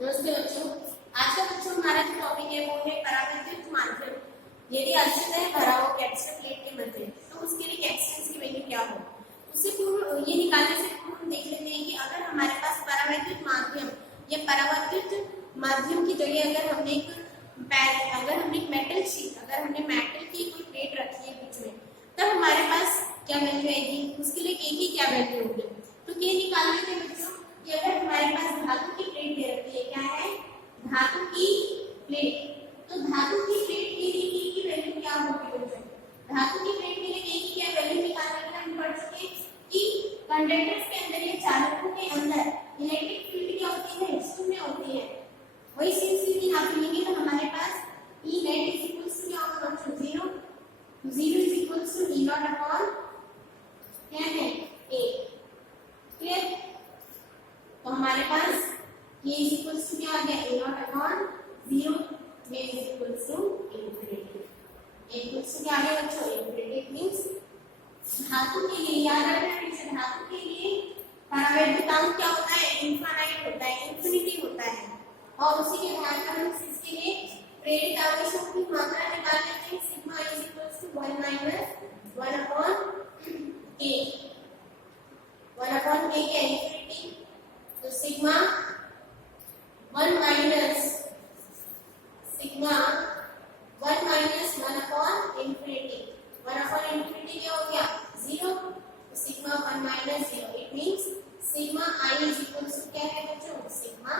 नमस्ते बच्चों। आज का बच्चों हमारा जो टॉपिक है वो है परावैद्युत माध्यम। यदि अंशतः है भरा हो कैल्शियम प्लेट के मध्य तो उसके लिए कैपेसिटेंस की वैल्यू क्या हो। उससे पूर्व ये निकालने से पूर्व हम देख लेते हैं कि अगर हमारे पास परावैद्युत माध्यम या परावैद्युत माध्यम की जगह अगर हमने एक मेटल शीट, अगर हमने मेटल की कोई प्लेट रखी है बीच में, तब हमारे पास क्या वैल्यू आएगी, उसके लिए के की क्या वैल्यू होगी। तो के निकाल लेते हैं बच्चों कि अगर हमारे पास धातु की प्लेट दे रखी है, क्या है, धातु की प्लेट, तो धातु की प्लेट के लिए के की वैल्यू क्या होगी बच्चों। धातु की प्लेट के लिए के की क्या वैल्यू निकालने के लिए हम पढ़ चुके कि कंडक्टर्स के अंदर या चालकों के अंदर इलेक्ट्रिक फील्ड क्या होती है, शून्य होती है। वही स्थिति यहाँ पे लेंगे तो हमारे पास E net is equals to क्या होगा बच्चों, 0 is equals to E naught upon क्या है, A। क्लियर। तो हमारे पास K is equals to क्या आ गया, A naught upon 0, K is equals to infinity। A equals to क्या आ गया बच्चों, infinity means धातु के लिए याद रखना, धातु के लिए परावैद्युतांक क्या होता है, इनफाइनाइट होता है, इंफिनिटी होता है। और उसी के आधार पर हम इसके लिए प्रेरित आवेशों की मात्रा निकाल लेते हैं। Sigma is equals to 1 minus 1 upon k, 1 upon k क्या इंफिनिटी, तो sigma 1 minus 1 upon infinity, 1 upon infinity क्या हो गया 0, तो sigma 1 minus 0, it means sigma i is equals to क्या है बच्चों, सिग्मा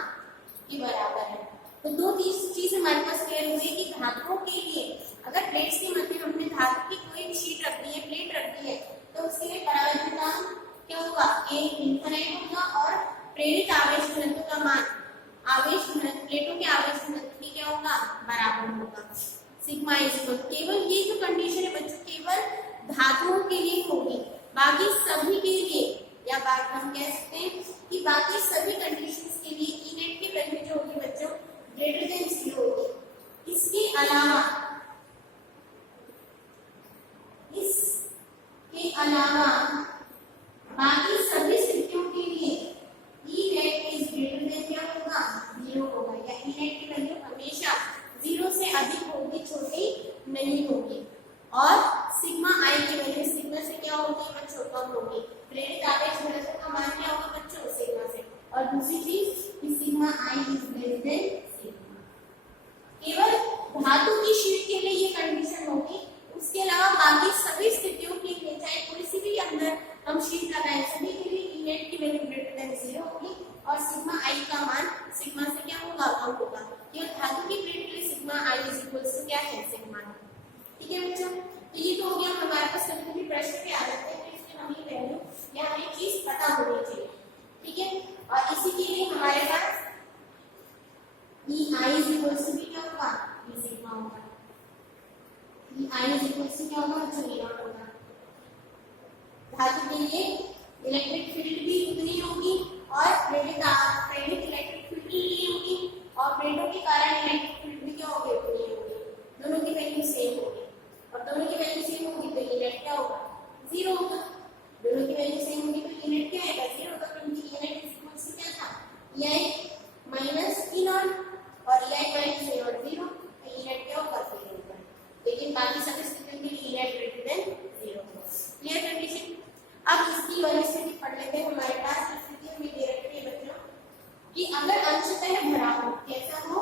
के बराबर है। तो दो चीज हमारे पास क्लियर हुई कि धातुओं के लिए अगर प्लेट्स के मध्य हमने धातु की कोई भी शीट रख दी है, प्लेट रख दी है, तो उसके लिए परावैद्युतांक क्या होगा, a इनफिनिट होगा और प्रेरित आवेश घनत्व का मान आवेश घनत्व प्लेटों के आवेश घनत्व की क्या होगा, बराबर होगा। सिग्मा इज इक्वल, केवल ये जो कंडीशन है बच्चों केवल धातुओं के लिए होगी, बाकी सभी के लिए या बात हम कह सकते हैं कि बाकी सभी कंडीशंस के लिए E net की वैल्यू जो होगी बच्चों ग्रेटर देन 0 होगी। इसके अलावा बाकी सभी स्थितियों के लिए E net is greater than क्या होगा, 0 होगा, या E net की वैल्यू हमेशा 0 से अधिक होगी, छोटी नहीं होगी। और सिग्मा i की वैल्यू सिग्मा से क्या होगी बच्चों, कम होगी। प्रेरित आवेश घनत्व का मान क्या होगा बच्चों, सिग्मा से। और दूसरी चीज कि sigma i is greater than sigma. केवल धातु की शीट के लिए ये कंडीशन होगी, उसके अलावा बाकी सभी स्थितियों के लिए चाहे कोई सी भी अंदर हम शीट लगाएं, सभी के लिए E net की वैल्यू ग्रेटर देन 0 होगी और सिग्मा i का मान सिग्मा से क्या होगा, कम होगा। केवल धातु की प्लेट के लिए sigma i is equals to क्या है, सिग्मा। ठीक है बच्चों, तो ये तो हो गया हमारे पास कभी कभी प्रश्न पे आ जाते हैं, इसमें हमें वैल्यू या हमें चीज पता होनी चाहिए। ठीक है, और इसी के लिए हमारे पास E i is equals to क्या होगा, E सिग्मा होगा। E i is equals to क्या होगा बच्चों, E नॉट होगा। धातु के लिए इलेक्ट्रिक फील्ड भी उतनी होगी और प्रेरित इलेक्ट्रिक फील्ड भी उतनी होगी और प्लेटों के कारण इलेक्ट्रिक फील्ड भी क्या होगी, उतनी होगी। दोनों की वैल्यू सेम होगी और दोनों की वैल्यू सेम होगी तो E net क्या होगा, 0 होगा। दोनों की वैल्यू सेम होगी तो E net क्या आएगा, 0 होगा, क्योंकि E net is equal to क्या था, ei माइनस E naught और ei माइनस E naught 0, तो E net क्या होगा, 0 होगा। लेकिन बाकी सभी स्थितियों के लिए E net ग्रेटर देन 0 होगा। Clear condition. अब इसकी वाली स्थिति पढ़ लेते हैं। हमारे पास स्थिति में दे रखी है बच्चों कि अगर अंशतः भरा हो, कैसा हो,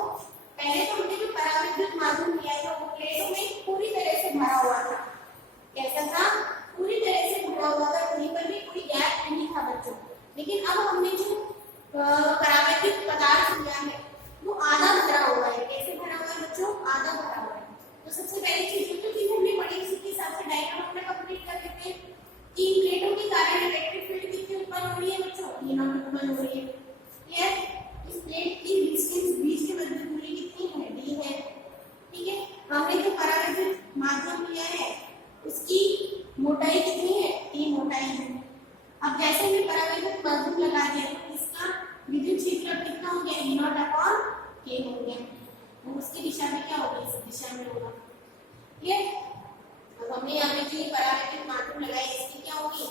पहले तो हमने जो परावैद्युत माध्यम लिया था वो प्लेटों में पूरी तरह से भरा हुआ था। कैसा था, पूरी तरह से भरा हुआ था, कहीं पर भी कोई गैप नहीं था बच्चों। लेकिन अब हमने जो परावैद्युत पदार्थ लिया है वो आधा भरा हुआ है। कैसे भरा हुआ है बच्चों, आधा भरा हुआ है। तो सबसे पहली चीज जो चीज हमने पढ़ी उसी के हिसाब से डायग्राम अपना कंप्लीट कर लेते हैं। तीन प्लेटों के कारण इलेक्ट्रिक फील्ड कितनी उत्पन्न हो रही है बच्चों, E naught उत्पन्न हो रही है। क्लियर। इस प्लेट की डिस्टेंस बीच के मध्य दूरी कितनी है, d है। ठीक है, हमने जो परावैद्युत माध्यम लिया है उसकी मोटाई कितनी है, t मोटाई है। अब जैसे हमने परावैद्युत माध्यम लगा दिया तो इसका विद्युत क्षेत्र कितना हो गया, E naught अपॉन k हो गया। तो उसकी दिशा में क्या होगा, इस दिशा में होगा। क्लियर। अब हमने यहाँ पे जो परावैद्युत माध्यम लगाई इसकी क्या होगी,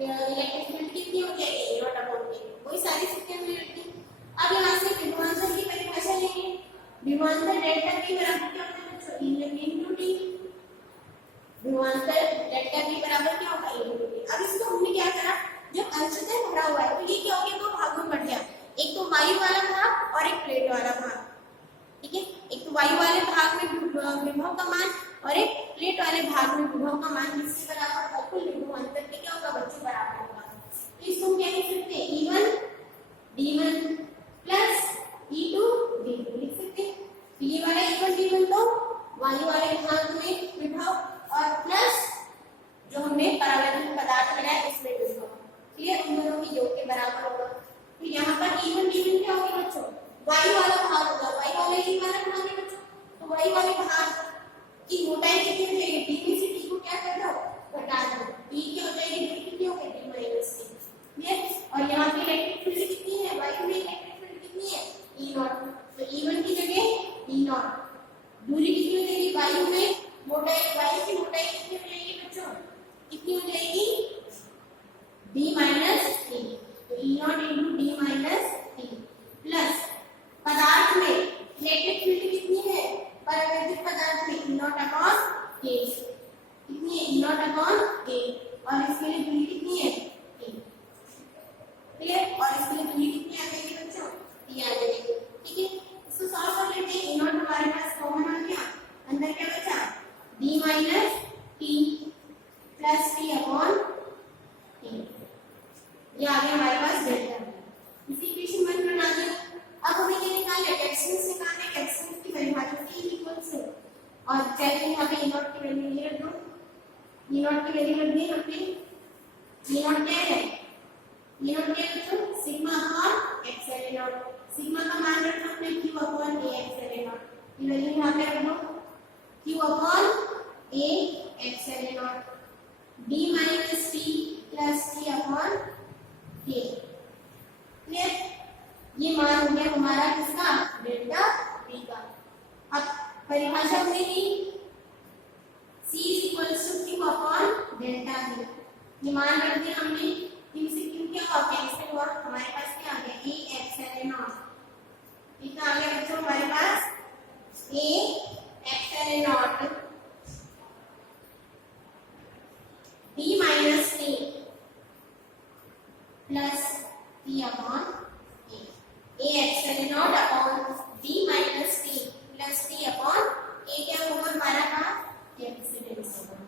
इलेक्ट्रिक फील्ड कितनी हो जाएगी, E naught अपॉन k। वही सारी स्थितियां हमने रखी। अब यहाँ से विद्युत विभवांतर डेल्टा के बराबर क्या होता है बच्चों, इनटू टी। विभवांतर डेल्टा के बराबर क्या होगा, इनटू टी। अब इसको हमने क्या करा, जब अंशतः भरा हुआ है तो ये क्या हो गया, दो भागों में बढ़ गया, एक तो वायु वाला भाग और एक प्लेट वाला भाग। ठीक है, एक तो वायु वाले भाग में विभव का मान और एक प्लेट वाले भाग में विभव का मान किसके बराबर, बिल्कुल विभवांतर के क्या होगा बच्चों, बराबर होगा। तो इसको हम क्या लिख सकते हैं, E1 D1 plus E2 D2 लिख सकते हैं। तो ये वाला E1 D1 तो वायु वाले भाग में विभव और प्लस जो हमने परावैद्युत पदार्थ लगाया इसमें विभव, क्लियर, उन दोनों की योग के बराबर होगा। तो यहाँ पर E1 D1 क्या होगा बच्चों, वायु वाला भाग होगा, वायु वाले E वाला भाग है बच्चों, तो वायु वाले भाग की मोटाई कितनी हो जाएगी, D में से T को क्या कर दो, घटा दो, T क्या हो जाएगी, D कितनी हो गई, D माइनस T, क्लियर। और यहाँ पे इलेक्ट्रिक फील्ड कितनी है, वायु में इलेक्ट्रिक फील्ड कितनी है, E0, तो E1 की जगह E0, दूरी कितनी हो जाएगी, वायु में मोटाई, वायु की मोटाई कितनी हो जाएगी बच्चों, कितनी हो जाएगी, D माइनस T, तो E0 into D minus T plus पदार्थ में इलेक्ट्रिक फील्ड कितनी है, परावैद्युत पदार्थ में E0 अपॉन K, कितनी है, E0 अपॉन K, और इसके लिए दूरी कितनी है, T, क्लियर। और इसके लिए दूरी कितनी आ जाएगी बच्चों, T आ जाएगी। ठीक है, इसको सॉल्व कर लेते हैं। E0 हमारे पास कॉमन आ गया, अंदर क्या बचा, D minus T plus T upon T, ये आ गया हमारे पास डेल्टा। इसी इक्वेशन 1 बना दिया। अब हमें ये निकालना है, कैपेसिटेंस निकालना है, कैपेसिटेंस की परिभाषा T इक्वल से, और चलिए यहाँ पे E0 की वैल्यू ये रख दो, E0 की वैल्यू रख दी हमने, E0 क्या है, E0 क्या है बच्चों, sigma upon epsilon not, sigma का मान रखना हमने Q upon A epsilon not, ये वैल्यू यहाँ पे रख दो, Q upon A epsilon not, D minus T plus T upon K, clear. ये मान हो गया हमारा किसका, डेल्टा T का। अब परिभाषा हमने ली, C equals to Q upon delta V, ये मान रख दिया हमने, Q से Q क्या हुआ, कैंसिल हुआ, हमारे पास क्या आ गया, A एप्सिलॉन नॉट, कितना आ गया बच्चों हमारे पास, A epsilon not D minus T plus T upon A epsilon not upon D minus T plus T upon A, क्या होगा हमारा का कैपेसिटेंस होगा,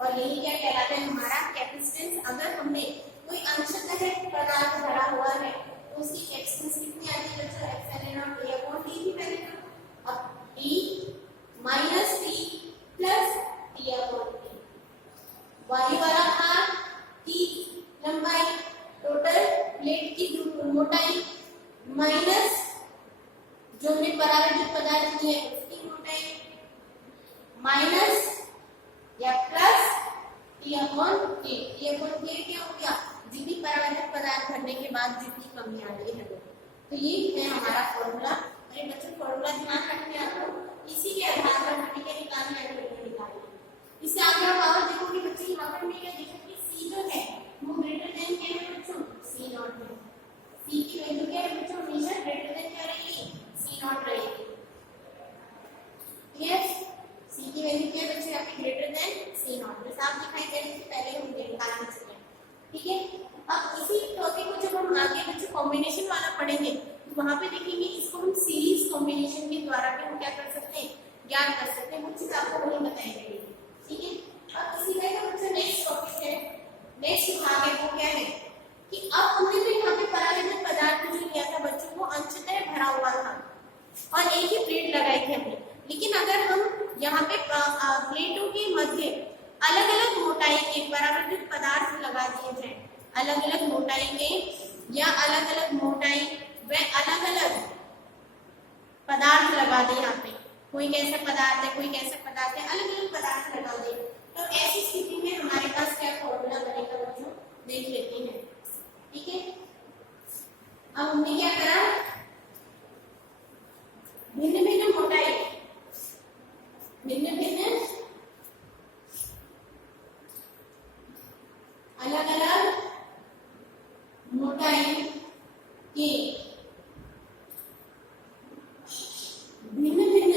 और यही क्या कहलाता है हमारा कैपेसिटेंस। अगर हमने कोई अंशतः पदार्थ भरा हुआ है तो उसकी कैपेसिटेंस कितनी आती है बच्चों, epsilon not A upon D ही पहले का, अब D minus T plus T upon T, वायु वाला भाग की लंबाई, टोटल प्लेट की मोटाई माइनस जो हमने परावैद्युत पदार्थ लिए उसकी मोटाई माइनस या plus T upon K, T upon K क्या हो गया, जितनी परावैद्युत पदार्थ भरने के बाद जितनी कमी आ रही है, तो ये है हमारा फॉर्मूला। अरे बच्चों फॉर्मूला ध्यान रखने आपको, इसी के आधार पर हमें क्या निकालना है, निकालना है। इससे आगे आप और देखोगे बच्चे यहाँ पर मैं क्या देखा कि C जो है वो ग्रेटर देन क्या है बच्चों, C0 है, C की वैल्यू क्या है बच्चों, हमेशा ग्रेटर देन क्या रहेगी, C0 रहेगी, यस, C की वैल्यू क्या है बच्चों यहाँ पे ग्रेटर देन C0, जो साफ दिखाई दे रही थी पहले हम निकालना चाहिए। ठीक है, अब इसी टॉपिक को जब हम आगे बच्चों कॉम्बिनेशन वाला पढ़ेंगे तो वहां पे देखेंगे इसको हम सीरीज कॉम्बिनेशन के द्वारा भी हम क्या कर सकते हैं, ज्ञान कर सकते हैं, कुछ चीज आपको वही बताएंगे। ठीक है, अब इसी तरह का बच्चों नेक्स्ट टॉपिक है, नेक्स्ट भाग है वो क्या है कि अब हमने तो यहाँ पे परावैद्युत पदार्थ जो लिया था बच्चों वो अंशतः भरा हुआ था और एक ही प्लेट लगाई थी हमने, लेकिन अगर हम यहाँ पे प्लेटों के मध्य अलग अलग मोटाई के परावैद्युत पदार्थ लगा दिए जाए, अलग अलग मोटाई के या अलग अलग मोटाई व अलग अलग पदार्थ लगा दे, यहाँ पे कोई कैसा पदार्थ है कोई कैसा पदार्थ है, अलग अलग पदार्थ लगा दे, तो ऐसी स्थिति में हमारे पास क्या फॉर्मूला बनेगा बच्चों, देख लेते हैं। ठीक है, अब हमने क्या करा, भिन्न भिन्न मोटाई, भिन्न भिन्न अलग अलग मोटाई के भिन्न भिन्न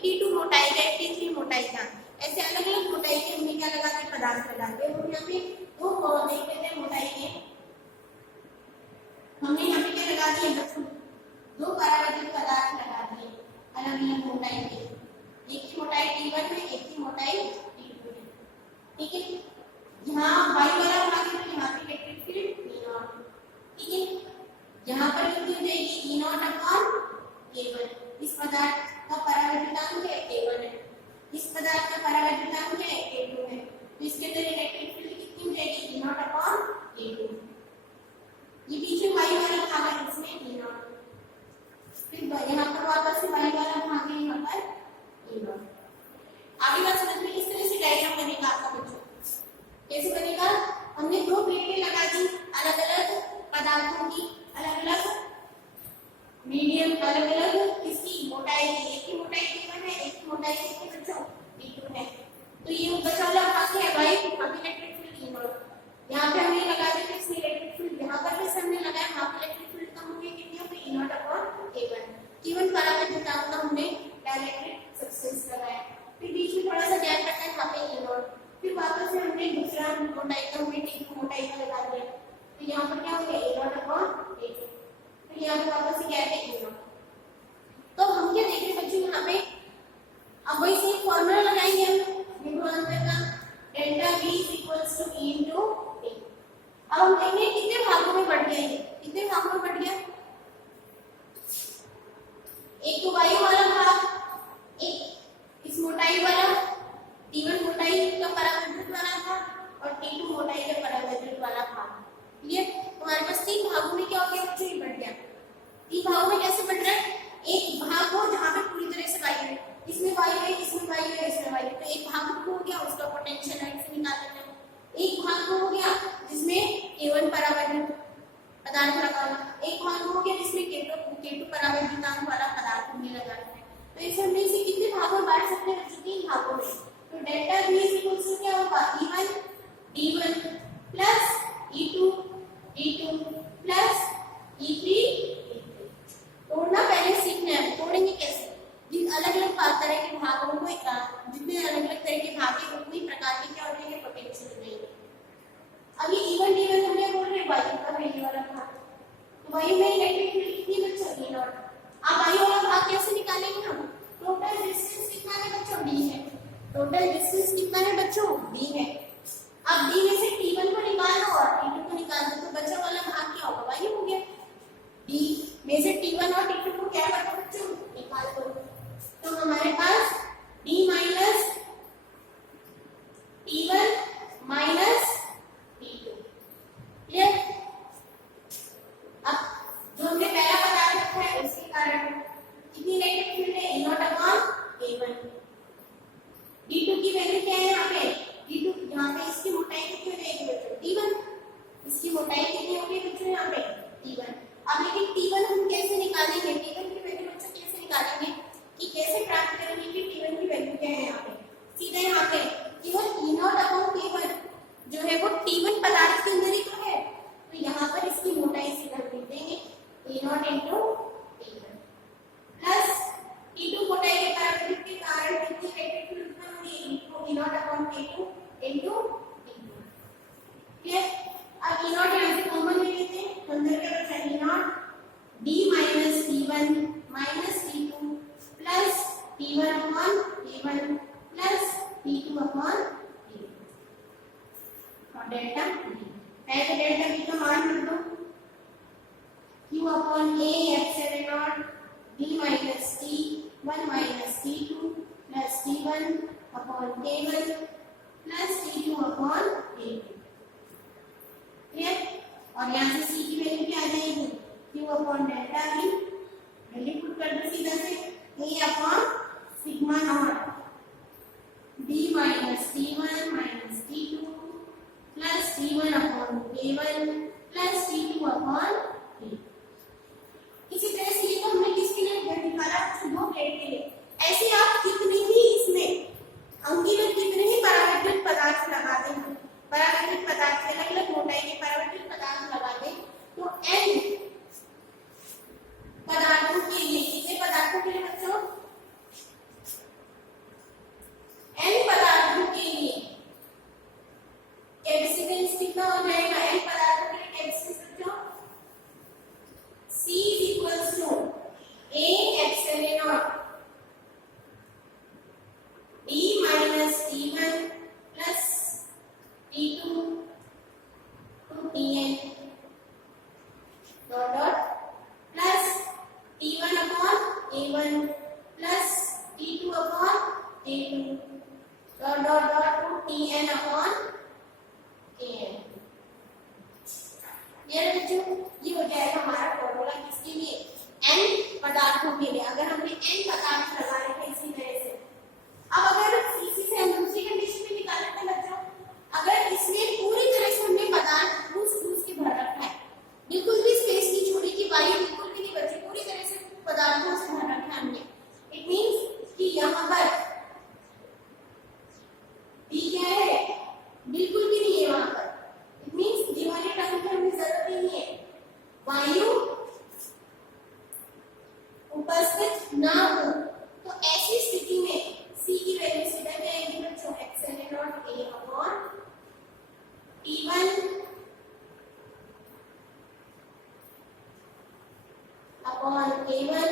82 मोटाई का, 83 मोटाई का, ऐसे अलग अलग मोटाई के हमने क्या लगाते हैं, पदार्थ लगाते हैं। और यहाँ पे दो देख लेते हैं मोटाई के, हमने यहाँ पे क्या लगा दिए बच्चों, दो परावर्तित पदार्थ लगा दिए अलग अलग मोटाई के, एक की मोटाई T1 है, एक की मोटाई T2 है। ठीक है, यहाँ वायु वाला भाग है तो यहाँ पे इलेक्ट्रिक फील्ड E0, ठीक है, यहाँ पर कितनी हो जाएगी E0 अपॉन K1। इस पदार्थ का परावर्तितांक है K1 है, इस पदार्थ का परावर्तितांक है K2 है, तो इसके अंदर इलेक्ट्रिक फील्ड कितनी हो जाएगी E0 अपॉन K2। ये बीच में वायु वाला भाग है इसमें E0, फिर यहाँ पर वापस से वायु वाला भाग है यहाँ पर E0। आगे बात समझ में, इस तरह से डायग्राम बनेगा आपका बच्चों। कैसे बनेगा, हमने दो प्लेटें लगा दी अलग अलग पदार्थों की, अलग अलग मीडियम, अलग अलग किसकी मोटाई की, एक की मोटाई T1 है, एक की मोटाई कितनी बच्चों T2 है। तो ये बचा वाला भाग है वाई, अब इलेक्ट्रिक फील्ड E0, यहाँ पे हमने लगा दिया इसमें इलेक्ट्रिक फील्ड, यहाँ पर भी हमने लगाया, वहाँ पे इलेक्ट्रिक फील्ड कम हो गई कितनी हो गई E0 अपॉन K1। K1 परावर्तितांक का हमने डाइलेक्ट्रिक सब्सटेंस लगाया, फिर बीच में थोड़ा सा गैप रखा है यहाँ पे E0, फिर वापस से हमने दूसरा मोटाई का हमने T2 मोटाई का लगा दिया, तो यहाँ पर क्या हो गया A0 अपॉन K2, फिर यहाँ पे वापस से गैप है E0। तो हम क्या देख रहे हैं बच्चों यहाँ पे, अब वही से फॉर्मूला लगाएंगे हम विभवांतर का, delta V equals to E into T। अब हम देखेंगे कितने भागों में बढ़ गया, ये कितने भागों में बढ़ गया, एक तो वायु वाला भाग, एक इस मोटाई वाला T1 मोटाई का परावर्तित वाला भाग और T2 मोटाई का परावर्तित वाला भाग। क्लियर, तुम्हारे पास तीन भागों में क्या हो गया बच्चों, ये बढ़ गया। तीन भागों में कैसे बढ़ रहा है, एक भाग हो जहाँ पे पूरी तरह से वायु है, इसमें वायु है, इसमें वायु है, इसमें वायु है, तो एक भाग हो गया उसका पोटेंशियल लाइन से निकाल लेना। एक भाग हो गया जिसमें K1 परावर्तित पदार्थ लगा हुआ, एक भाग हो गया जिसमें K2 परावर्तितांक वाला पदार्थ हमने लगा है। तो इसे हमने इसे कितने भागों में बांट सकते हैं बच्चों, तीन भागों में। तो डेल्टा V इक्वल्स टू क्या होगा, E1 D1 plus E2 D2 plus E3 D3। तोड़ना पहले सीखना है, तोड़ेंगे कैसे, जिन अलग अलग तरह के भागों को, जितने अलग अलग तरह के भाग है उतनी प्रकार के क्या हो जाएंगे, पोटेंशियल हो जाएंगे। अब ये E1 D1 हमने बोल रहे वायु का है ये वाला भाग, तो वायु में इलेक्ट्रिक फील्ड कितनी बच्चों E0। अब वायु वाला भाग कैसे निकालेंगे हम, टोटल डिस्टेंस कितना है बच्चों D है, टोटल डिस्टेंस कितना है बच्चों D है। अब D में से T1 को निकाल दो और T2 को निकाल दो, तो बचा वाला भाग क्या होगा, वायु हो गया। D में से T1 और T2 को क्या करना बच्चों, निकाल दो, तो हमारे पास D minus T1 minus T2। Clear, अब जो हमने पहला पदार्थ रखा है उसके कारण कितनी इलेक्ट्रिक फील्ड है, E0 अपॉन K1। D2 की वैल्यू क्या है यहाँ पे, D2 यहाँ पे इसकी मोटाई कितनी हो जाएगी बच्चों, T1, इसकी मोटाई कितनी होगी बच्चों यहाँ पे T1। अब लेकिन T1 हम कैसे निकालेंगे, T1 की वैल्यू बच्चों कैसे निकालेंगे, कि कैसे प्राप्त करेंगे कि T1 की वैल्यू क्या है, यहाँ पे सीधा यहाँ पे केवल E0 अपॉन K1 जो है वो T1 पदार्थ के अंदर ही तो है, तो यहाँ पर इसकी मोटाई से हम लिख देंगे E0 into T1 plus T2 मोटाई के परावर्तित के कारण कितनी इलेक्ट्रिक फील्ड उत्पन्न होगी, E0 upon K2 into T2। Clear, अब E0 यहाँ से कॉमन ले लेते हैं, तो अंदर क्या बचा E0 D minus T1 minus T2 plus T1 upon K1 plus T2 upon T2 और डेल्टा V। पहले डेल्टा V का मान लिख दो, Q upon A epsilon not D minus T1 minus T2 plus T1 upon K1 plus T2 upon K2। Clear, और यहाँ से C की वैल्यू क्या आ जाएगी, Q upon delta V, value put कर दो सीधा से, A upon sigma not D minus T1 minus T2 plus T1 upon K1 plus T2 upon K। इसी तरह से ये तो हमने किसके लिए निकाला, दो प्लेट के लिए। ऐसे आप कितने ही इसमें अंकी में कितने ही परावर्तित पदार्थ लगा दें, परावर्तित पदार्थ अलग अलग मोटाई के परावर्तित पदार्थ लगा दें, तो n पदार्थों के लिए, कितने पदार्थों के लिए बच्चों, T1 plus T2 upon T2 dot dot dot to Tn upon Kn। ये बच्चों ये हो जाएगा हमारा फॉर्मूला किसके लिए, n पदार्थों के लिए। अगर हमने n पदार्थ लगा रखे इसी तरह से, अब अगर इसी से हम दूसरी कंडीशन में निकाल लेते हैं बच्चों, अगर इसमें पूरी तरह से हमने पदार्थ ठूस के भर रखा है, बिल्कुल भी स्पेस नहीं छोड़ी कि वायु बिल्कुल भी नहीं बची, पूरी तरह से पदार्थों से भर रखा है हमने, इट मींस कि यहाँ पर B क्या है, बिल्कुल भी नहीं है वहां पर, इट मींस डी वाले टर्म की हमें जरूरत ही नहीं है। वायु उपस्थित ना हो तो ऐसी स्थिति में C की वैल्यू सीधा क्या आएगी बच्चों, xn naught A upon T1 upon K1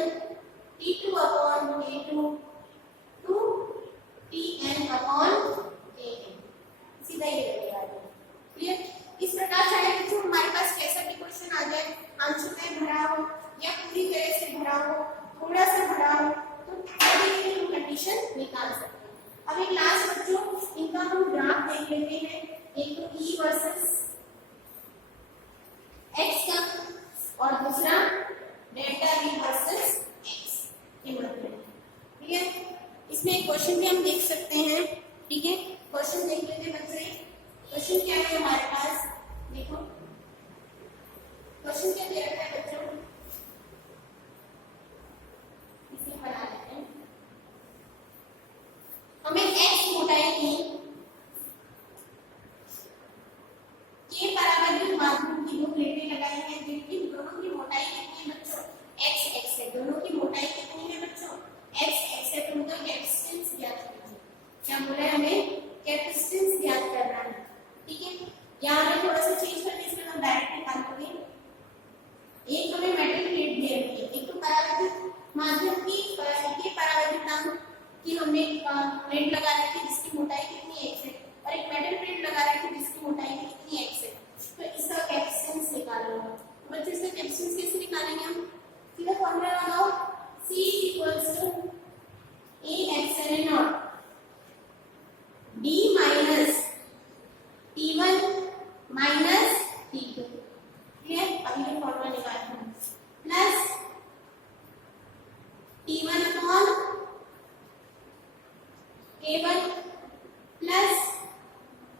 T2 upon K2 to Tn upon Kn, सीधा ही रहेगा। क्लियर? इस प्रकार चाहे बच्चों हमारे पास कैसा भी क्वेश्चन आ जाए, आंसर में भरा हो या पूरी तरह से भरा हो, थोड़ा सा भरा हो, तो हम कंडीशन निकाल सकते हैं। अब एक लास्ट बच्चों इनका हम ग्राफ देख लेते हैं, एक तो E वर्सेस X का और दूसरा डेल्टा V वर्सेस X के मध्य। क्लियर? इसमें एक क्वेश्चन भी हम देख सकते हैं, ठीक है? क्वेश्चन देख लेते हैं बच्चे। क्वेश्चन क्या है हमारे पास, देखो क्वेश्चन क्या दे रखा है बच्चों, इसे बना लेते हैं। हमें x मोटाई की के परावैद्युत माध्यम की दो प्लेटें लगाई हैं, जिनकी दोनों की मोटाई कितनी है बच्चों, x है। दोनों की मोटाई कितनी है बच्चों, x है। तो उनका कैपेसिटेंस ज्ञात कीजिए। क्या बोला है हमें, कैपेसिटेंस ज्ञात करना है, ठीक है? यहाँ हमें थोड़ा सा चेंज करके इसमें हम डायरेक्ट निकाल लेंगे। एक हमें मेटल प्लेट दे रखी है, एक तो परावैद्युत माध्यम की के परावैद्युतांक की हमने प्लेट लगा रखी है जिसकी मोटाई कितनी x है, और एक मेटल प्लेट लगा रखी है जिसकी मोटाई कितनी x है। तो इसका कैपेसिटेंस निकालना है। बच्चों इसका कैपेसिटेंस कैसे निकालेंगे हम, सीधा फॉर्मूला लगाओ, C equals to AXN naught D minus T1 minus T2। Clear? अभी ये फॉर्मूला निकालते हैं, plus T1 upon K1 plus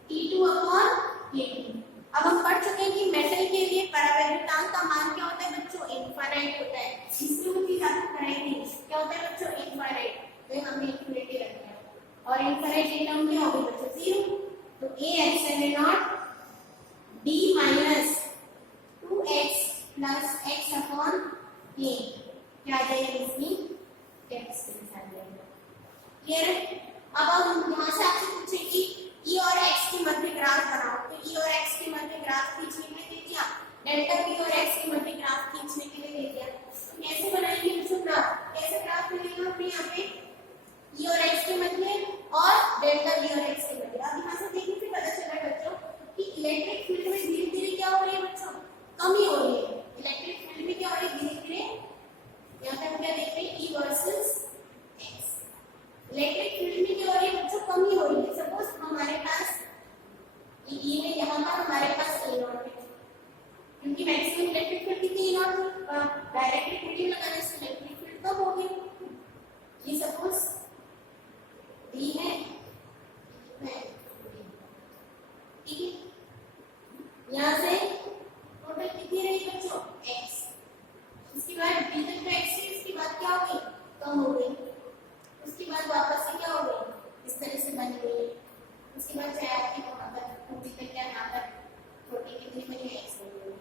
T2 upon K2। अब हम पढ़ चुके हैं कि मेटल के लिए परावैद्युतांक का मान क्या होता है बच्चों, इनफाइनाइट होता है। इसमें वो चीज आपको पढ़ाई थी, क्या होता है बच्चों, इनफाइनाइट। तो हमने इक्वलिटी रखा है और इनफाइनाइट ये टर्म क्या होगी बच्चों, 0। तो AXN naught D minus 2x plus x upon K क्या आ जाएगी, इसकी कैपेसिटेंस आ जाएगी। क्लियर? अब हम यहाँ से आपसे पूछे कि E और X के मध्य ग्राफ बनाओ, तो E और X के मध्य ग्राफ खींचने के लिए दे दिया, डेल्टा V और X के मध्य ग्राफ खींचने के लिए दे दिया। तो कैसे बनाएंगे बच्चों ग्राफ, कैसे ग्राफ मिलेगा हमें यहाँ पे, E और X के मध्य और डेल्टा V और X के मध्य। अब यहाँ से देखने से पता चला बच्चों कि इलेक्ट्रिक फील्ड में धीरे धीरे क्या हो रही है बच्चों, कमी हो रही है। इलेक्ट्रिक फील्ड में क्या हो रही है, धीरे धीरे। यहाँ पे हम क्या देख रहे हैं, E versus X। Electric field में क्या हो रही है बच्चों, कमी हो रही है। सपोज हमारे पास E में यहाँ पर हमारे पास E नॉट है, क्योंकि मैक्सिमम इलेक्ट्रिक फील्ड कितनी E नॉट है, डायरेक्टली फील्ड लगाने से इलेक्ट्रिक फील्ड कम हो गई। ये सपोज D है, ठीक है? यहाँ से टोटल कितनी रही बच्चों, x। उसके बाद b तक तो x है, उसके बाद क्या हो गई, कम हो गई। उसके बाद वापस से क्या हो गई, इस तरह से बनी हुई है। उसके बाद चाहे आपकी वहां पर b तक क्या यहाँ पर छोटी कितनी बनी, x बनी हुई।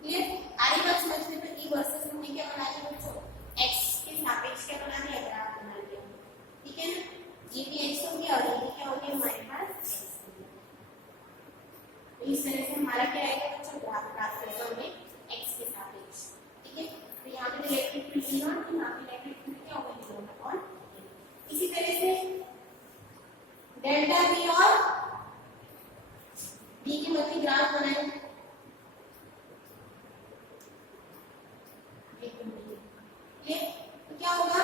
क्लियर? आगे बात समझने पर E वर्सेस हमने क्या बना लिया बच्चों, x के सापेक्ष क्या बना लिया, ग्राफ बना लिया। ठीक है ना? ये भी x हो गया और ये क्या हो गया हमारे पास। इस तरह से हमारा क्या आएगा बच्चों, ग्राफ प्राप्त करना हमने x के सापेक्ष। ठीक है? तो यहाँ पे इलेक्ट्रिक फील्ड नॉट, तो यहाँ पे इलेक्ट्रिक फील्ड क्या होगा, जोड़ और इसी तरह से डेल्टा V और B के मध्य ग्राफ बनाएं। ये तो क्या होगा,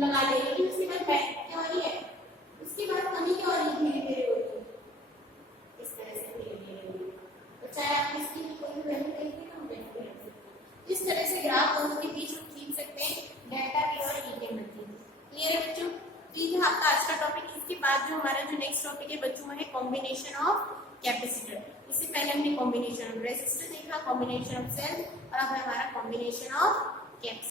लगा ले, लेकिन उसके बाद क्या हो रही है, उसके बाद कमी क्या हो रही है, धीरे धीरे होती है, इस तरह से धीरे धीरे होती है। तो चाहे आप इसकी कोई भी वैल्यू देखिए ना, वैल्यू रख सकते हैं। इस तरह से ग्राफ दोनों के बीच हम खींच सकते हैं डेल्टा टी और ई के मध्य। क्लियर है बच्चों? ये था आपका आज का टॉपिक। इसके बाद जो हमारा जो नेक्स्ट टॉपिक है बच्चों है कॉम्बिनेशन ऑफ कैपेसिटर। इससे पहले हमने कॉम्बिनेशन ऑफ रेजिस्टर देखा, कॉम्बिनेशन ऑफ सेल, और अब हमारा कॉम्बिनेशन ऑफ कैपेसिटर।